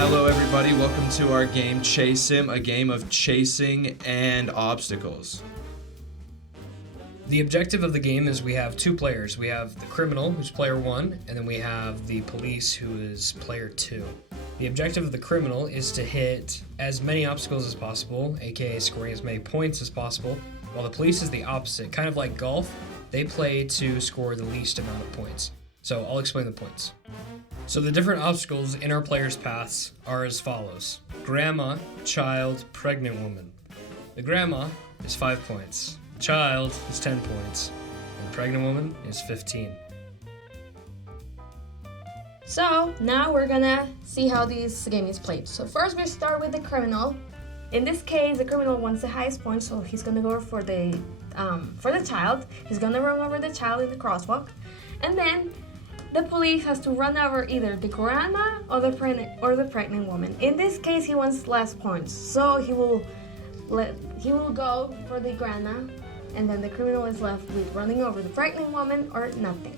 Hello everybody, welcome to our game ChaseSim, a game of chasing and obstacles. The objective of the game is we have two players. We have the criminal, who's player 1, and then we have the police, who is player 2. The objective of the criminal is to hit as many obstacles as possible, aka scoring as many points as possible, while the police is the opposite. Kind of like golf, they play to score the least amount of points. So I'll explain the points. So the different obstacles in our players' paths are as follows. Grandma, child, pregnant woman. The grandma is 5 points. Child is 10 points. And pregnant woman is 15. So now we're gonna see how this game is played. So first we start with the criminal. In this case, the criminal wants the highest point, so he's gonna go for the child. He's gonna run over the child in the crosswalk, and then the police has to run over either the grandma or the pregnant woman. In this case, he wants less points, so he will go for the grandma, and then the criminal is left with running over the pregnant woman or nothing.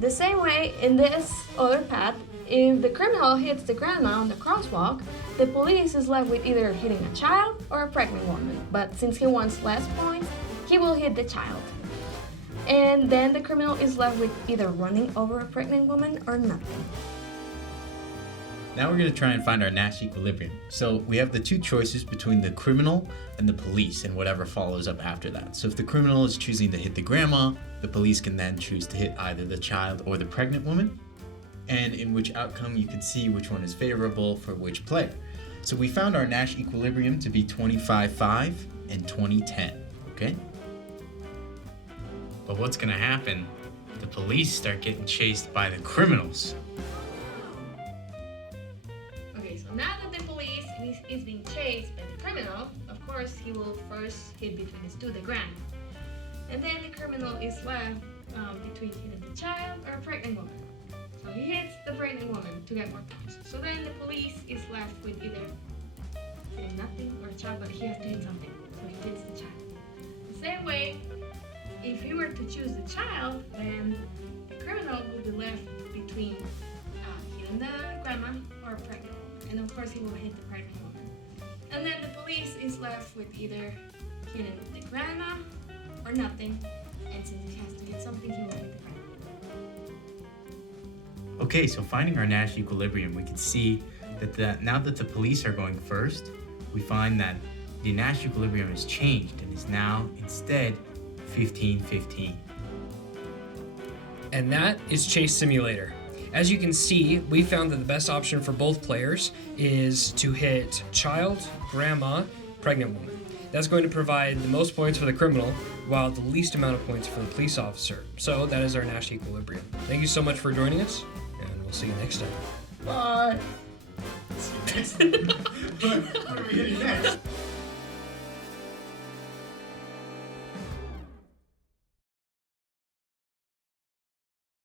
The same way in this other path, if the criminal hits the grandma on the crosswalk, the police is left with either hitting a child or a pregnant woman. But since he wants less points, he will hit the child. And then the criminal is left with either running over a pregnant woman or nothing. Now we're going to try and find our Nash equilibrium. So we have the two choices between the criminal and the police and whatever follows up after that. So if the criminal is choosing to hit the grandma, the police can then choose to hit either the child or the pregnant woman, and in which outcome you can see which one is favorable for which player. So we found our Nash equilibrium to be 25-5 and 20-10, okay? But what's going to happen? The police start getting chased by the criminals. Okay, so now that the police is being chased by the criminal, of course he will first hit between these two, the grandma. And then the criminal is left between hitting the child or a pregnant woman. So he hits the pregnant woman to get more points. So then the police is left with either hitting nothing or a child, but he has to hit something. So he hits the child. The same way, if he were to choose the child, then the criminal would be left between hitting the grandma or a pregnant woman. And of course he will hit the pregnant woman. And then the police is left with either hitting the grandma or nothing. And since he has to hit something, he will hit the grandma. Okay, so finding our Nash equilibrium, we can see that now that the police are going first, we find that the Nash equilibrium has changed and is now instead 15-15. And that is Chase Simulator. As you can see, we found that the best option for both players is to hit child, grandma, pregnant woman. That's going to provide the most points for the criminal, while the least amount of points for the police officer. So that is our Nash equilibrium. Thank you so much for joining us, and we'll see you next time. Bye. What are we getting next?